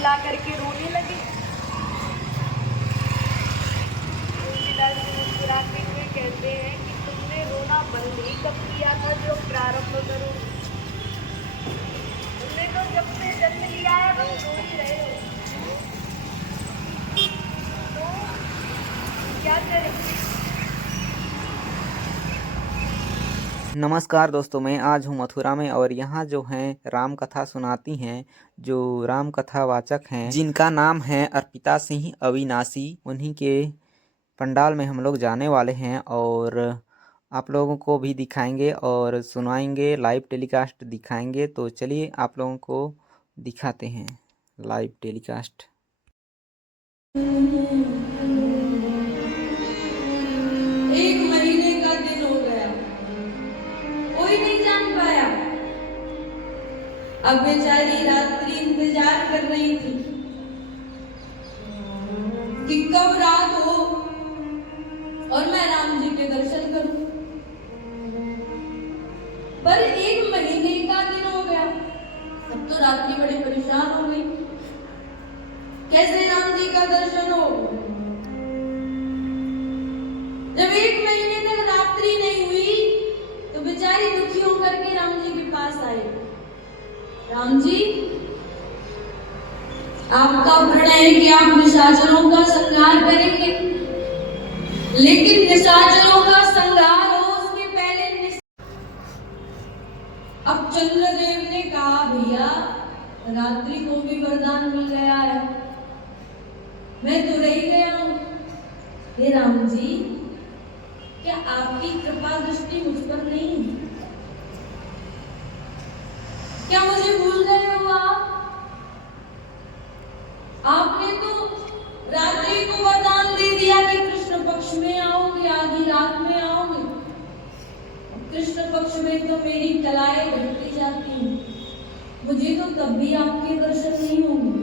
चिल्ला करके रोने लगे। तुलसीदास जी मुस्कुराते हुए कहते हैं कि तुमने रोना बंद ही कब किया था जो प्रारंभ करो। तुमने तो जब से जन्म लिया है बस रो ही रहे हो, तो क्या करें। नमस्कार दोस्तों, मैं आज हूँ मथुरा में और यहाँ जो हैं राम कथा सुनाती हैं, जो राम कथा वाचक हैं जिनका नाम है अर्पिता सिंह अविनाशी, उन्हीं के पंडाल में हम लोग जाने वाले हैं और आप लोगों को भी दिखाएंगे और सुनाएंगे, लाइव टेलीकास्ट दिखाएंगे। तो चलिए आप लोगों को दिखाते हैं लाइव टेलीकास्ट। एक महीने का दिन हो गया, कोई नहीं जान पाया। अब बेचारी रात्रि इंतजार कर रही थी कि कब रात हो और मैं राम जी के दर्शन करूं। पर एक महीने का दिन हो गया, अब तो रात्रि बड़ी परेशान हो गई, कैसे राम जी का दर्शन हो। जब एक महीने तक रात्रि नहीं हुई तो बेचारी दुखी होकर के राम जी के पास आई। राम जी, आपका प्रण है कि आप निशाचरों का संहार करेंगे, लेकिन निशाचरों का संहार हो उसके पहले अब चंद्रदेव ने कहा, भैया रात्रि को भी वरदान मिल गया है, मैं तो रह गया हूं। हे राम जी, क्या आपकी कृपा दृष्टि मुझ पर नहीं है? क्या मुझे भूल गए हो आप? आपने तो रात्रि को वरदान दे दिया कि कृष्ण पक्ष में आओगे, आधी रात में आओगे। कृष्ण पक्ष में तो मेरी कलाएं बढ़ती जाती हैं, मुझे तो कभी आपके दर्शन नहीं होंगे।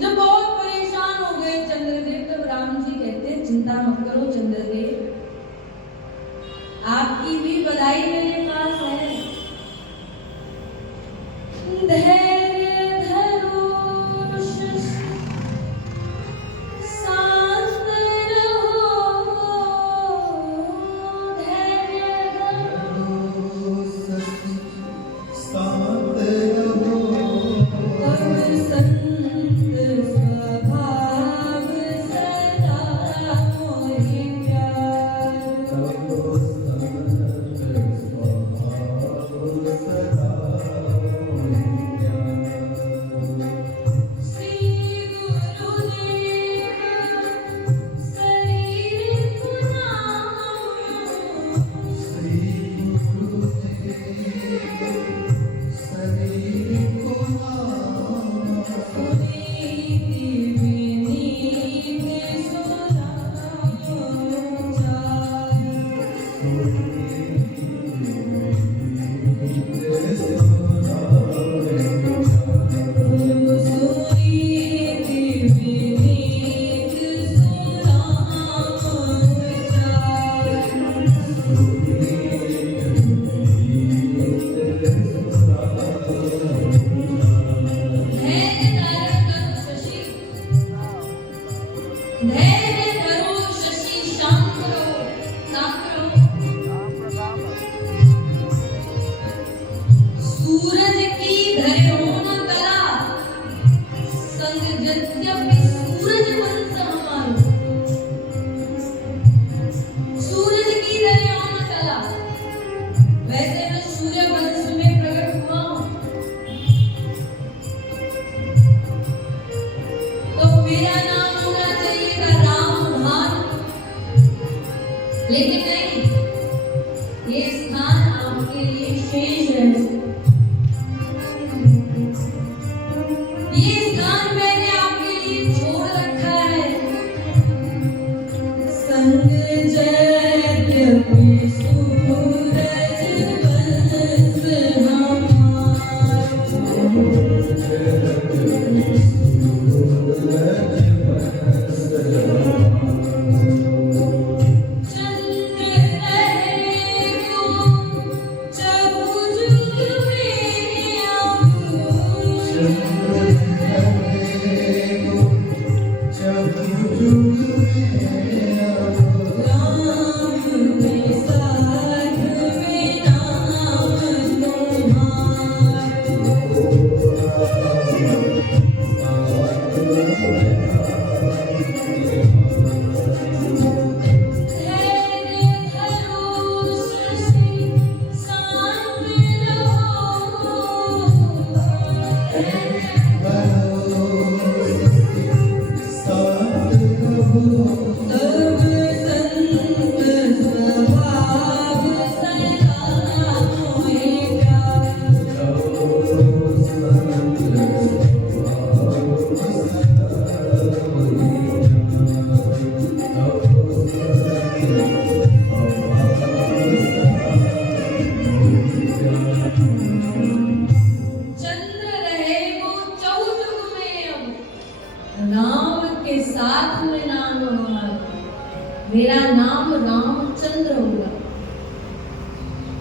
जब बहुत परेशान हो गए चंद्रदेव, तब राम जी कहते, चिंता मत करो चंद्रदेव, आपकी भी बधाई मेरे पास है। धैर्य धरो शांत रहो, धैर्य धरो शांत साथ में नाम हमारा, मेरा नाम रामचंद्र होगा,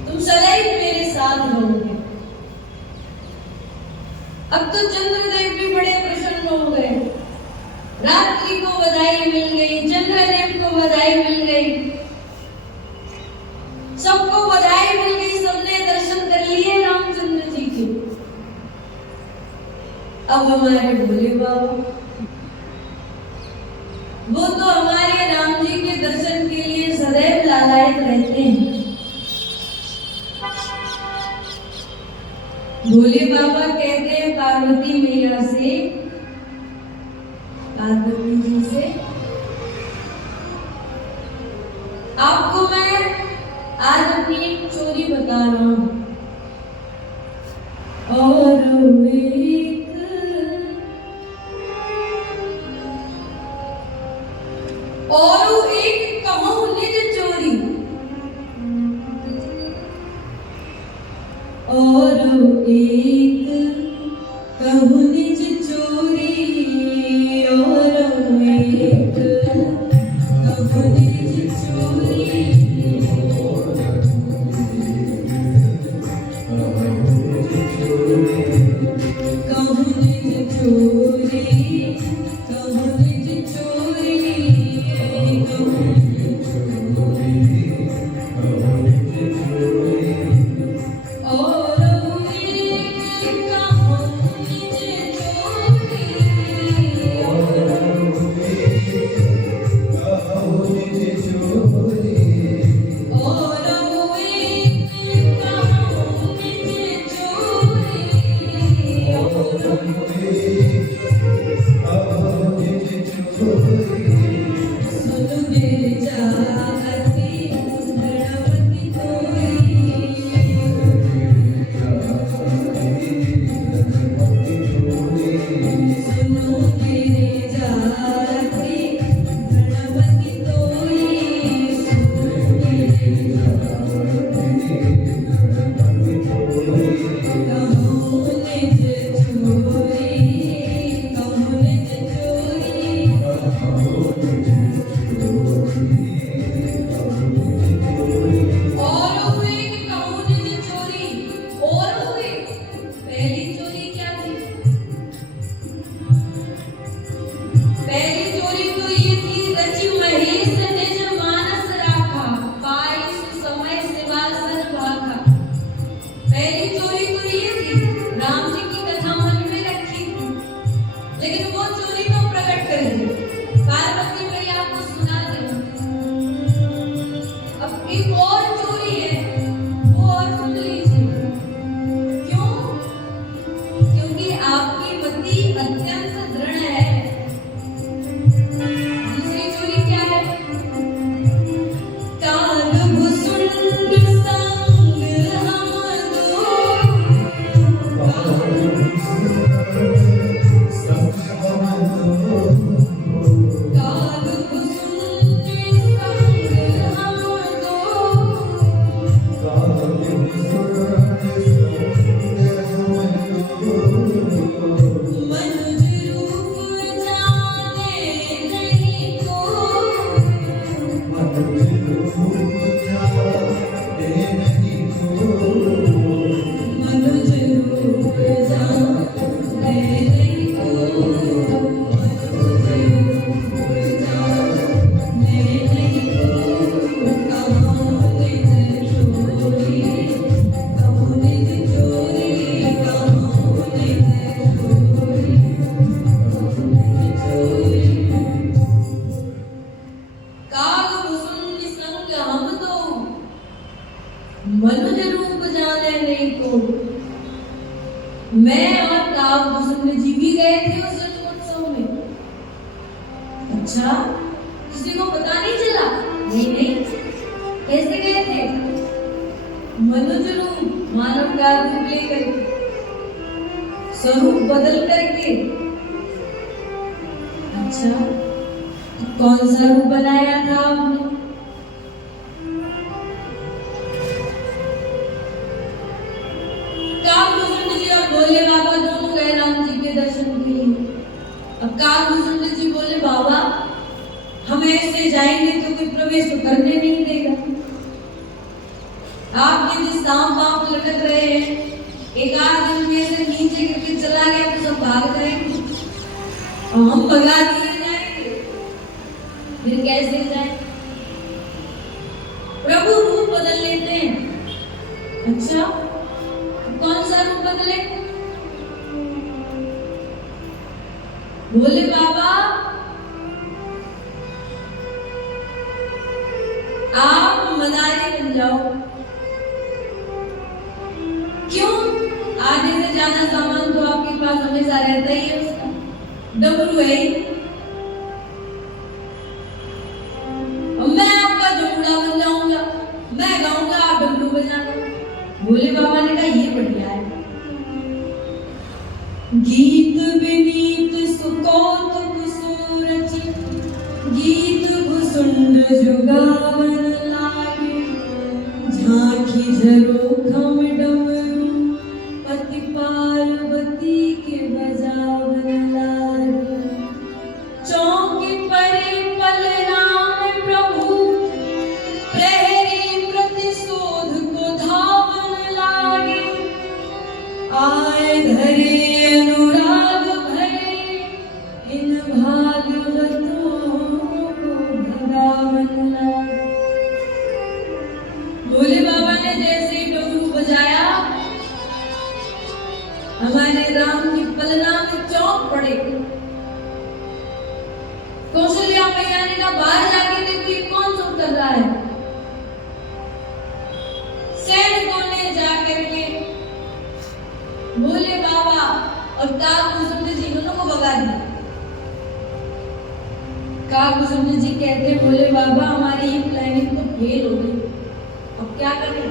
तुम सदैव मेरे साथ रहोगे। अब तो चंद्रदेव भी बड़े प्रसन्न हो गए, रात्रि को बधाई मिल गई, चंद्रदेव को बधाई मिल गई, सबको बधाई मिल गई, सबने दर्शन कर लिए रामचंद्र जी के। अब हमारे भोले बाबा, वो तो हमारे राम जी के दर्शन के लिए सदैव लालायित रहते हैं। भोले बाबा कहते हैं पार्वती मैया से, पार्वती जी से, आपको मैं आज अपनी एक चोरी बता रहा हूं। और एक कहूं निज चोरी, और एक कहूं निज चोरी, और एक कहूं निज चोरी, कहूं निज चोरी, कहूं निज चोरी, मनुज रूप जाने नहीं को। मैं और काव्यभूषण जी भी गए थे उस जन्मोत्सव में। अच्छा, किसी को पता नहीं चला? नहीं, कैसे गए थे? मनुज रूप, मानव का रूप लेकर, स्वरूप बदल करके। अच्छा, तो कौन सा रूप बनाया था आपने? काव्यभूषण जी और भोले बाबा दोनों गए राम जी के दर्शन के लिए। अब काव्यभूषण जी बोले, बाबा जाएंगे तो कोई प्रवेश तो करने नहीं देगा। आपके जो सांप वाप लटक रहे हैं, एक आध दिन में से नीचे गिरके चला गया तो सब भाग जाएंगे और हम भगा दिए जाएंगे, फिर कैसे जाए? प्रभु रूप बदल लेते हैं। अच्छा, कौन सा रूप बदले? भोले बाबा आप मदारी बन जाओ। क्यों? आगे से जाना सामान तो आपके पास हमेशा रहता ही है, उसका डमरू है ही। मैं आपका झुमड़ा बन जाऊंगा, मैं गाऊंगा, आप डमरू बजाना। भोले बाबा ने कहा ये बढ़िया है। गीत विनीत सुकौतुक सूरज, गीत भुसुंड जुगावन लागे, झांकी झरोखम डमरू पति पार्वती के बजावन लागे। चौकी परे पल राम प्रभु, प्रहरी प्रतिशोध को धावन लागे। आए धरे अनुराग भरे, इन भागवतों को भगावन लागे। भोले बाबा ने जैसे डमरू बजाया, हमारे राम की पलना में चौंक पड़े। कौशल्या मैया ने कहा बाहर जाके देखो ये कौन सब कर रहा है। सैनिकों ने जाकर के भोले बाबा और काकुसुंड जी दोनों को भगा दिया। काकुसुंड जी कहते भोले बाबा हमारी ये प्लानिंग तो फेल हो गई, अब क्या करें?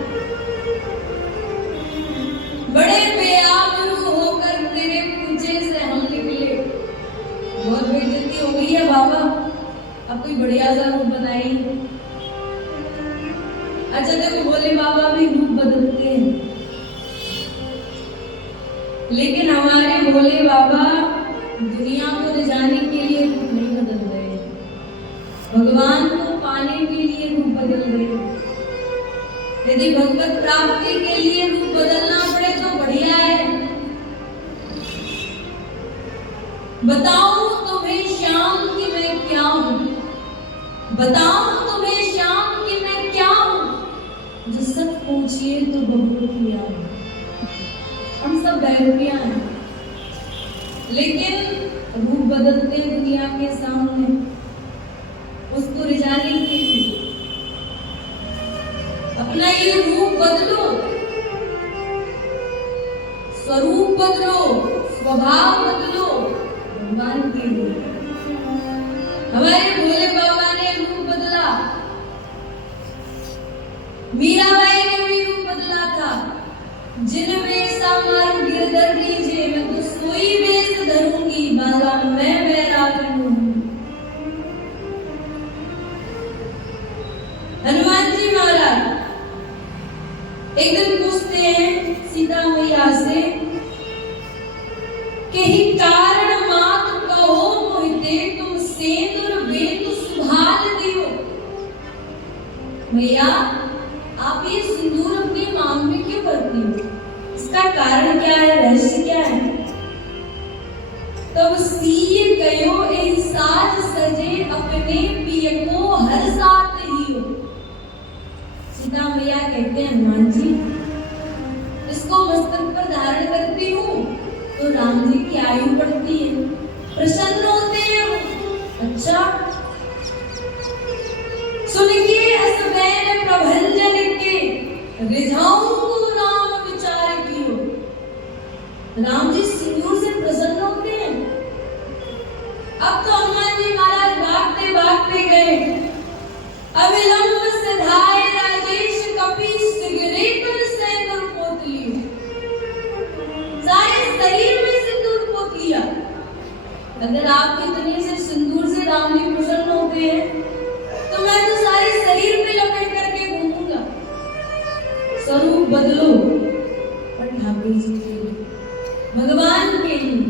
बड़े बेआबरू होकर तेरे पूछे से हम निकले, बहुत बेइज्जती हो गई है बाबा, अब कोई बढ़िया सा रूप बनाइए। अच्छा देखो भोले बाबा भी रूप बदलते हैं, लेकिन हमारे भोले बाबा दुनिया को रिझाने के लिए रूप नहीं बदल रहे, भगवान को पाने के लिए रूप बदल रहे। यदि भगवत प्राप्ति के लिए रूप बदलना पड़े तो बढ़िया है। बताऊं तुम्हें श्याम कि मैं क्या हूं, बताऊं तुम्हें श्याम कि मैं क्या हूं, जो सब पूछिए तो बहुरूपिया हूं। हम सब बहुरूपिया हैं, लेकिन रूप बदलते हैं दुनिया के सामने, उसको रिझाने के लिए। अपना ये रूप बदलो, स्वरूप बदलो, स्वभाव बदलो, भगवान के लिए। हमारे भोले बाबा ने रूप बदला, मीराबाई ने भी रूप बदला था। जिन वेशा मारू गिरधर लीजिए, मैं तो सोई वेश धरूंगी, बाला मैं बैरागी हूं। हनुमान जी महाराज एक दिन पूछते हैं सीता मैया से कि ही कारण मात कहो मोहिते, तुम सेंदूर वेद सुभाल दियो। मैया आप ये सिंदूर अपनी मांग में क्यों करती हो, इसका कारण क्या है, रहस्य क्या है? तब सीय कयो एहि साज सजे, अपने पिय को हर साथ ही हो। सीता मैया कहते हैं हनुमान जी इसको मस्तक पर धारण करती हूँ तो राम जी की आयु बढ़ती है, प्रसन्न होते हैं वो। अच्छा सुन के असवैन प्रभंजन के, रिझाऊं को राम विचार कियो। राम जी सिंदूर से प्रसन्न होते हैं। अब तो हनुमान जी महाराज भागते भागते गए, अविलंब सिधाए राजेश कपि सिगरे पर सिंदूर पोत लियो। सारे शरीर में सिंदूर पोत लिया। अगर आपके तने से सिंदूर से राम जी प्रसन्न होते हैं तो मैं तो सारे शरीर पे लपेट करके घूमूंगा। स्वरूप बदलो, पर ठाकुर जी के लिए, भगवान के लिए।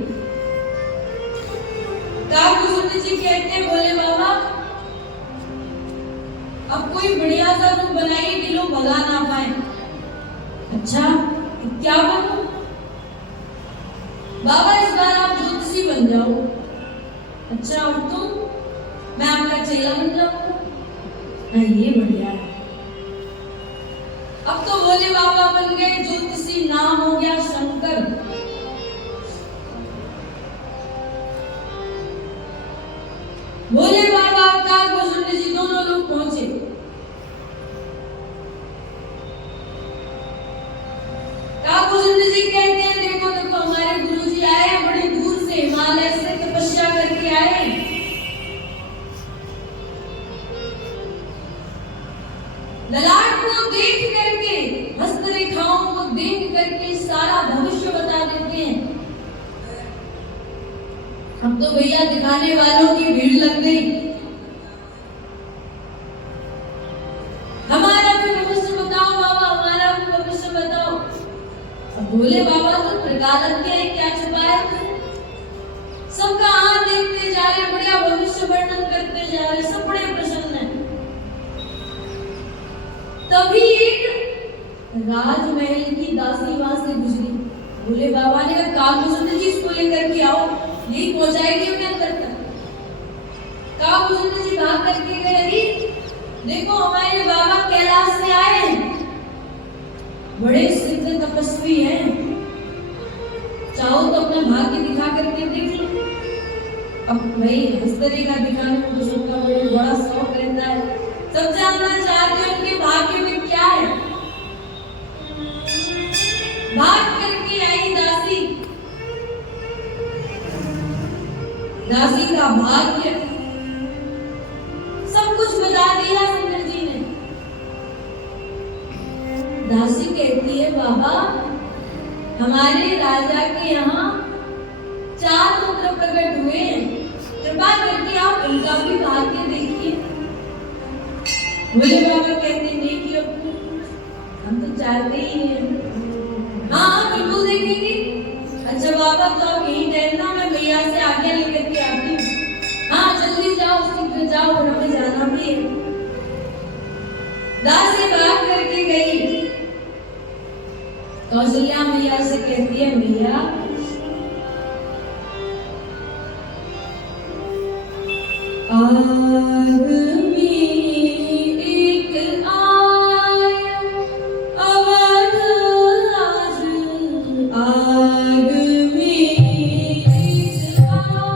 काकुसुंड जी कहते भोले बाबा अच्छा क्या बनूं? बाबा इस बार आप ज्योतिषी बन जाओ। अच्छा और तुम? मैं आपका चेला बन जाऊंगा। ये बढ़िया है। अब तो भोले बाबा बन गए ज्योतिषी, नाम हो गया शंकर। भोले बाबा का गुरुजी जी दोनों लोग पहुंचे। गुरुजी जी कहते हैं देखो देखो हमारे गुरुजी आए बड़ी दूर से, हिमालय से तपस्या करके आए। ललाट को देख करके, हस्तरेखाओं को देख करके सारा भविष्य बता देते हैं। हम तो भैया दिखाने वालों की भीड़ लग गई। हमारा भी भविष्य बताओ बाबा, हमारा भी भविष्य बताओ। भोले बाबा तो प्रकालज्ञ है, क्या छुपाए? सबका हाथ देखते जा रहे, बढ़िया भविष्य वर्णन करते जा रहे, सब बड़े प्रसन्न हैं। तभी एक राजमहल की दासी वहां से गुजरी। भोले बाबा ने कहा कालभूषण जी इसको लेकर के आओ, यही पहुंचाएगी अपने अंदर तक। कालभूषण जी भाग करके गए, अरे देखो हमारे बाबा कैलाश से आए हैं, बड़े सिद्ध तपस्वी हैं, चाहो तो अपना भाग्य दिखा करके देख लो। अब भाई हस्तरेखा दिखाने में तो सबका बड़ा शौक रहता है, सब जानना चाहते हैं उनके भाग्य में क्या है। भाग करके आई दासी, दासी का भाग्य सब कुछ बता दिया सुंदर जी ने। दासी कहती है बाबा हमारे राजा के यहाँ 4 पुत्र प्रकट हुए हैं, कृपा करके आप उनका भी भाग्य देखिए। भोले बाबा कहते देखिए हम तो चाहते ही हैं। हाँ बिल्कुल देखेंगे। अच्छा बाबा तो आप यहीं ठहरना, मैं भैया से आज्ञा लेकर के आती हूँ। हाँ जल्दी जाओ, शीघ्र जाओ, हमें जाना भी है। दासी भाग करके गई। कौशल्या मैया से कहती है मैया आग में एक आया अवध आज, आग में एक आया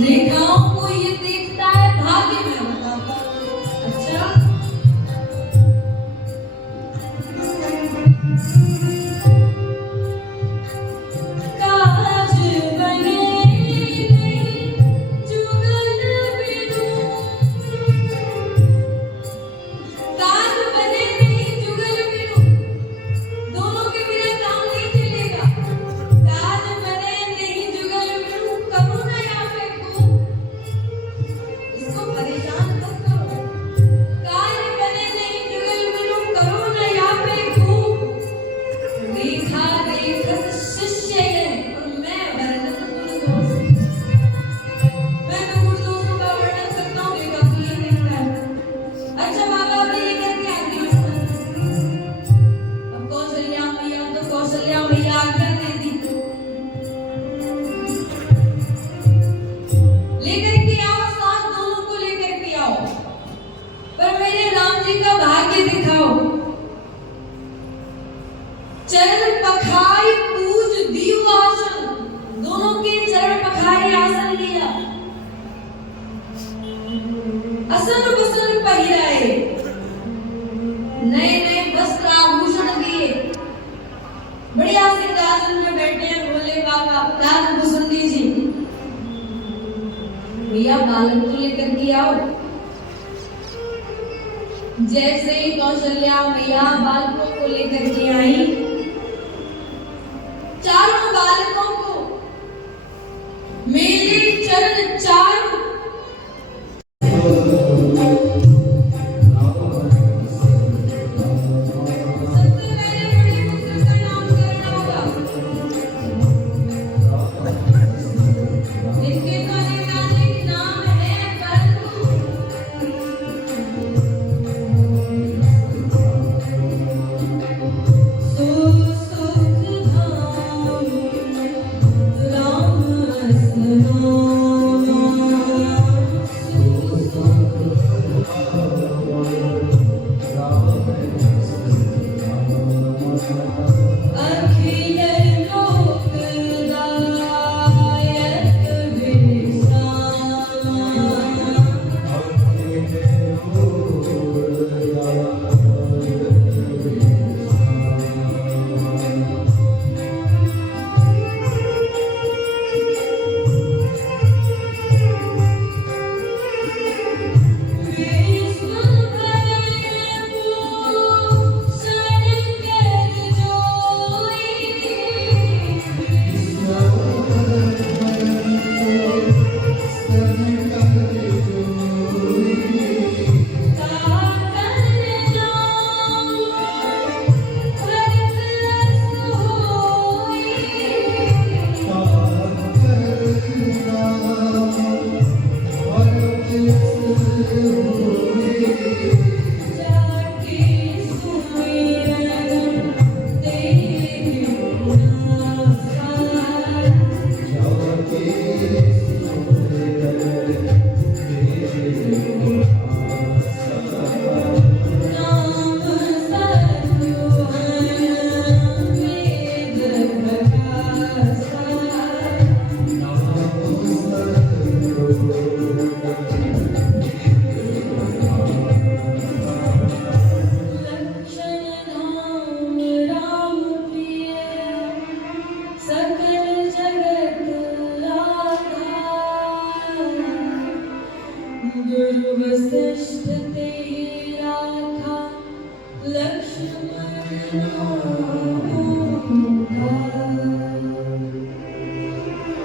रेखाओं को ये देखता है भाग्य में बताता हूं। अच्छा काज बने नहीं जुगल बिनु, काज बने नहीं जुगल बिनु, दोनों के बिना काम नहीं चलेगा। काज बने नहीं जुगल बिनु, करूं ना या फेंकूं, इसको परेशान मत करो। काज बने नहीं जुगल बिनु, करूं ना या फेंकूं, रेखा रेखत शिष्य है और मैं वर्णन गुणदोष। मैं तो गुणदोषों का वर्णन करता हूँ, रेखा को ये देखता है। अच्छा बाबा मैं ये करके आती हूँ। अब कौशल्या मैया आज्ञा दे दी, लेकर के आओ, साथ दोनों को लेकर के आओ, पर मेरे राम जी का भाग्य दिखाओ। चरण पखारी पूज दीव आसन, दोनों के चरण पखारी आसन लिया, असन बसन पहिराए, नए नए वस्त्र आभूषण दिए, बढ़िया सिंहासन में बैठे हैं भोले बाबा। राज मुसंदी जी भैया बालक तो लेकर के आओ। जैसे ही कौशल्या मैया बालकों को लेकर के आई, चारों बालकों को मेरे चरण चार सबसे पहले बड़े पुत्र का नामकरण होगा। इनके तो अनेक नाम है, परंतु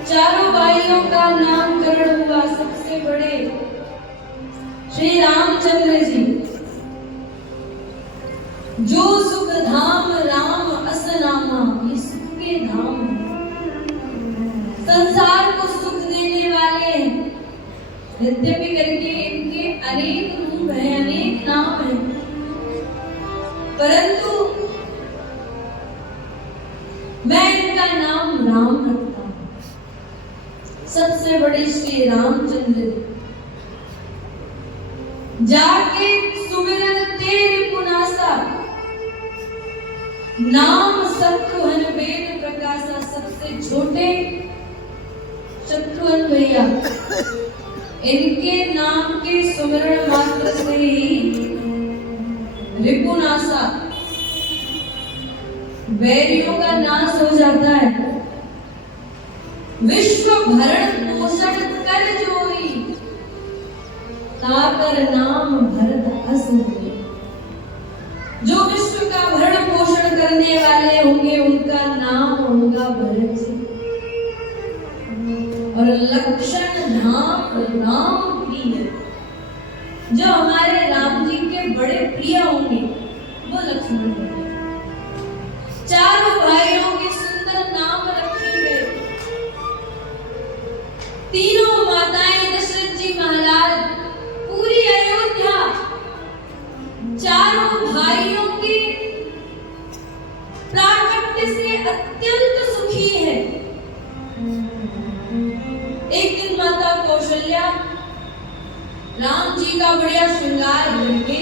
चारों भाइयों का नामकरण हुआ। सबसे बड़े श्री रामचंद्र जी, जो सुख धाम राम असनामा, ये सुख के धाम संसार को सुख देने वाले हैं। यद्यपि करके इनके अनेक रूप हैं, अनेक नाम हैं, परंतु मैं इनका नाम राम रखता हूं। सबसे बड़े श्री रामचंद्र जाके सुमिरन तेरे पुनासा, नाम शत्रुघ्न वेद प्रकाशा। सबसे छोटे शत्रुघ्न शत्रुघ्न भैया, इनके नाम के सुमिरन मात्र से ही रिपुनासा वैरियों का नाश हो जाता है। विश्व भरण पोषण कर जोई, ताकर नाम भरत अस होई। जो विश्व का भरण पोषण करने वाले होंगे उनका नाम होगा भरत जी। और लक्षण धाम राम प्रिय, जो हमारे राम जी के बड़े प्रिय होंगे वो लक्ष्मण जी। चारों भाइयों के सुंदर नाम रखे गए। तीनों माताएं दशरथ जी महाराज, पूरी अयोध्या चारों भाइयों के प्राकट्य से अत्यंत सुखी है। एक दिन माता कौशल्या राम जी का बढ़िया श्रृंगार करके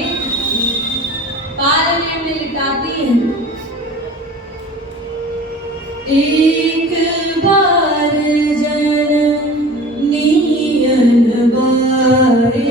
पालने में लिटाती है। एक बार जननी अनबारे,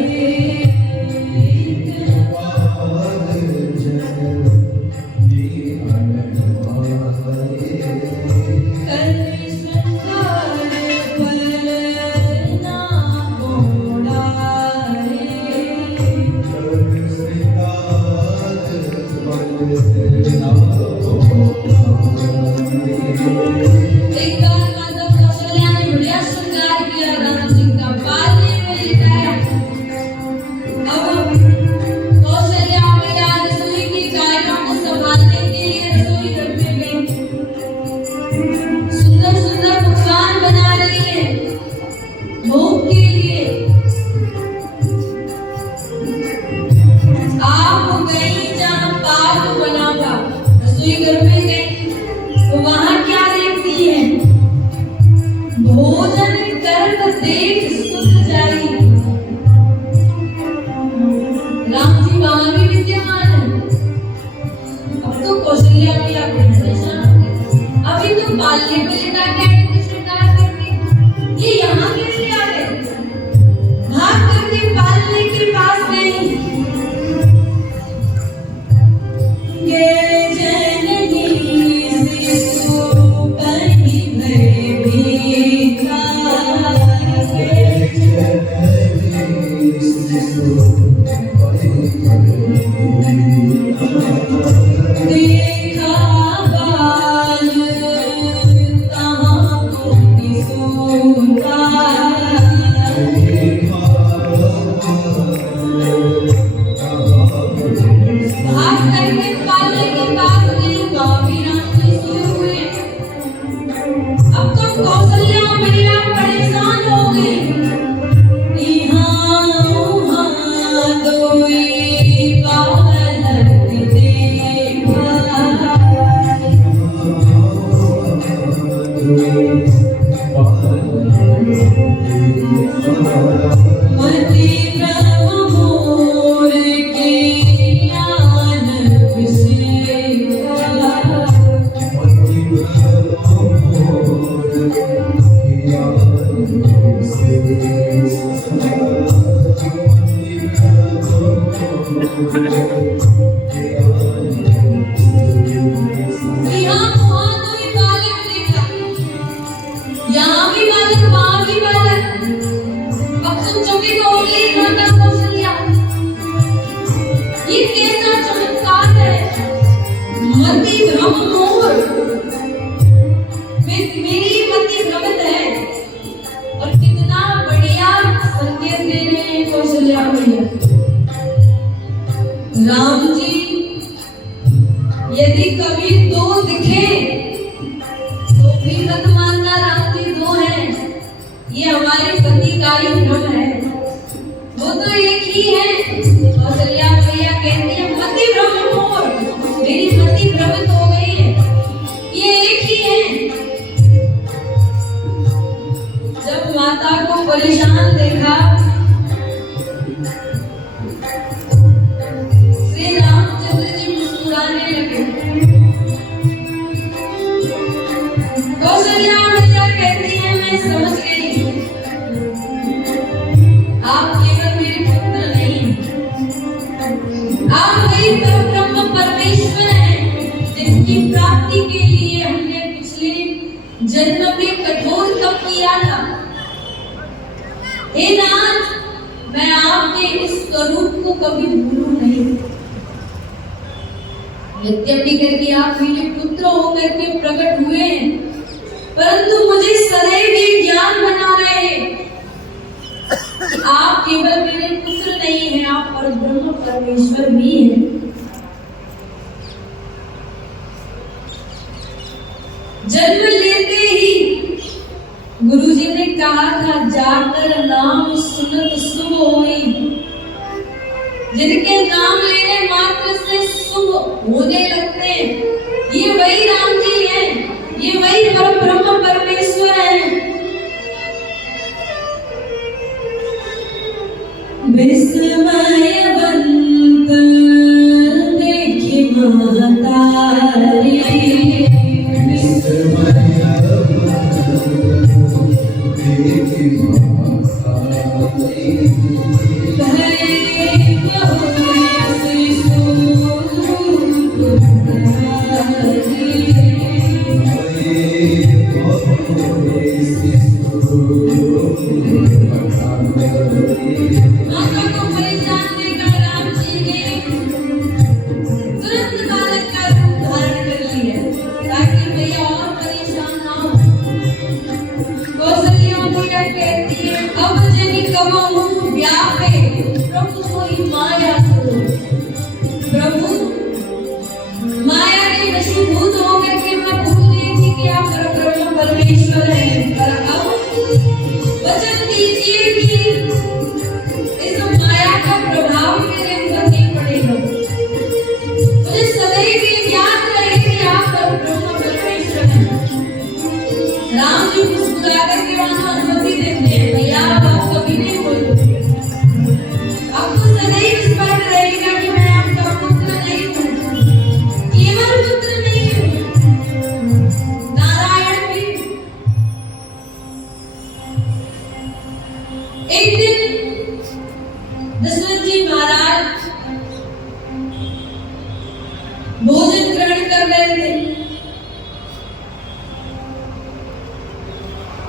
राम जी यदि कभी दो दिखे तो भी मत मानना राम जी दो हैं, ये हमारे पति का ही भ्रम है, वो तो एक ही है। कौशल्या मैया कहती है मति भ्रम मोर, मेरी मति भ्रमित हो गई है, ये एक ही है। जब माता को परेशान देखा कौशल्या मैया कहती है मैं समझ गई हे नाथ, मैं आपके इस स्वरूप को कभी भूलूं नहीं। यद्यपि करके आप मेरे पुत्र होकर के प्रकट हुए हैं, परंतु मुझे सदैव ये ज्ञान बना रहे हैं कि आप केवल मेरे पुत्र नहीं हैं, आप परब्रह्म परमेश्वर भी हैं। जन्म लेते ही गुरुजी ने कहा था, जाकर नाम सुनत शुभ होई। जिनके नाम लेने मात्र से शुभ होने लगते हैं, ये वही राम जी हैं, ये वही परब्रह्म परमेश्वर हैं। विस्मयवंत देखी महतारी,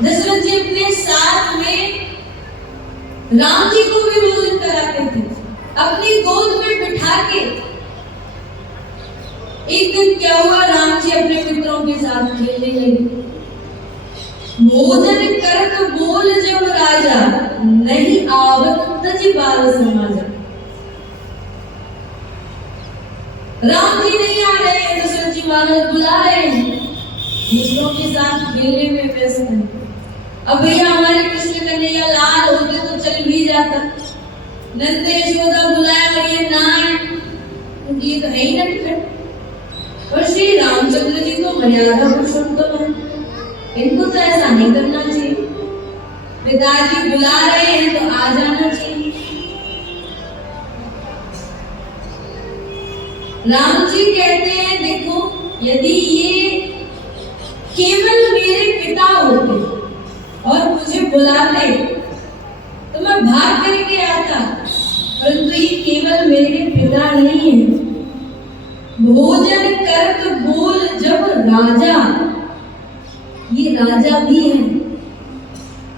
दशरथ जी अपने साथ में राम जी को भी भोजन कराते थे, अपनी गोद में बिठा के। एक दिन क्या हुआ, राम जी अपने मित्रों के साथ खेलने लगे। भोजन करत बोल जब राजा, नहीं आवत तजी बाल समाजा। राम जी नहीं आ रहे हैं, दशरथ जी महाराज बुला रहे हैं, मित्रों के साथ खेलने में व्यस्त हैं। अब भैया हमारे कृष्ण कन्हैया लाल होते तो चल भी जाता, नंद यशोदा बुलाया और ये ना आए, क्योंकि ये तो है ही नटखट। और श्री रामचंद्र जी तो मर्यादा पुरुषोत्तम है, इनको तो ऐसा नहीं करना चाहिए। पिताजी बुला रहे हैं तो आ जाना चाहिए। राम जी कहते हैं, देखो यदि ये केवल मेरे पिता होते और मुझे बुलाते तो मैं भाग करके आता, परंतु ये केवल मेरे पिता नहीं है। भोजन करत बोल जब राजा, ये राजा भी है,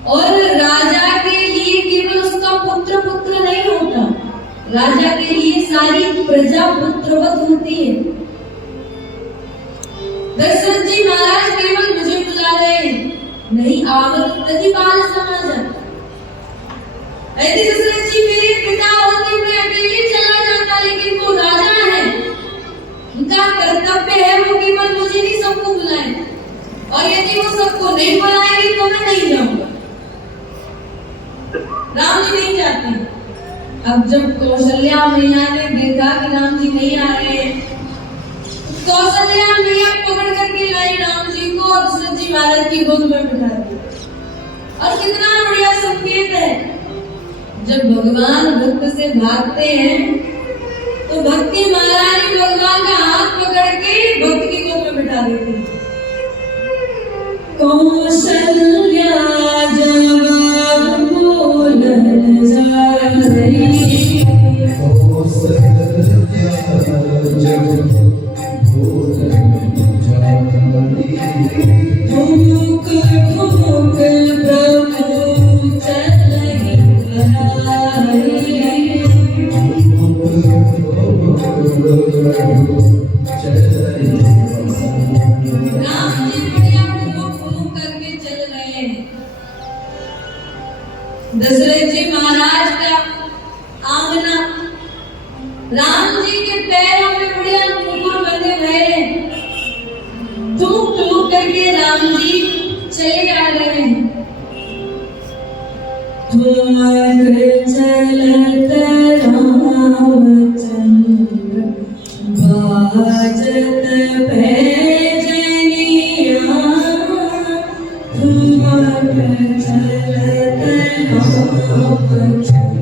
और राजा के लिए केवल उसका पुत्र पुत्र नहीं होता, राजा के लिए सारी प्रजा पुत्रवत होती है। दशरथ जी महाराज केवल मुझे बुला रहे हैं, नहीं आवत तजी बाल समाजा। यदि दशरथ जी मेरे पिता होते मैं अकेले चला जाता, लेकिन वो राजा है, उनका कर्तव्य है वो केवल मुझे नहीं सबको बुलाए, और यदि वो सबको नहीं बुलाएंगे तो मैं नहीं जाऊंगा। राम जी नहीं जाते। अब जब कौशल्या मैया ने देखा कि राम जी नहीं आ रहे हैं, कौशल्या मैया पकड़ करके लाई राम जी को और दशरथ जी महाराज की गोद में बिठा दी। और कितना बढ़िया संकेत है, जब भगवान भक्त से भागते हैं तो भक्ति महारानी भगवान का हाथ पकड़ के भक्त की गोद में बिठा देती है। कौशल्या जवाब बोलन जाई, ठुमक ठुमक प्रभु चलहि दशरथ जी महाराज का आंगना, राम जी के पैरों में बढ़िया मुकुट बंधे हुए हैं। ठुमुक ठुमुक करके राम जी चले आ रहे हैं। ठुमक चलत रामचंद्र बाजत पैजनिया, ठुमक चलत रामचंद्र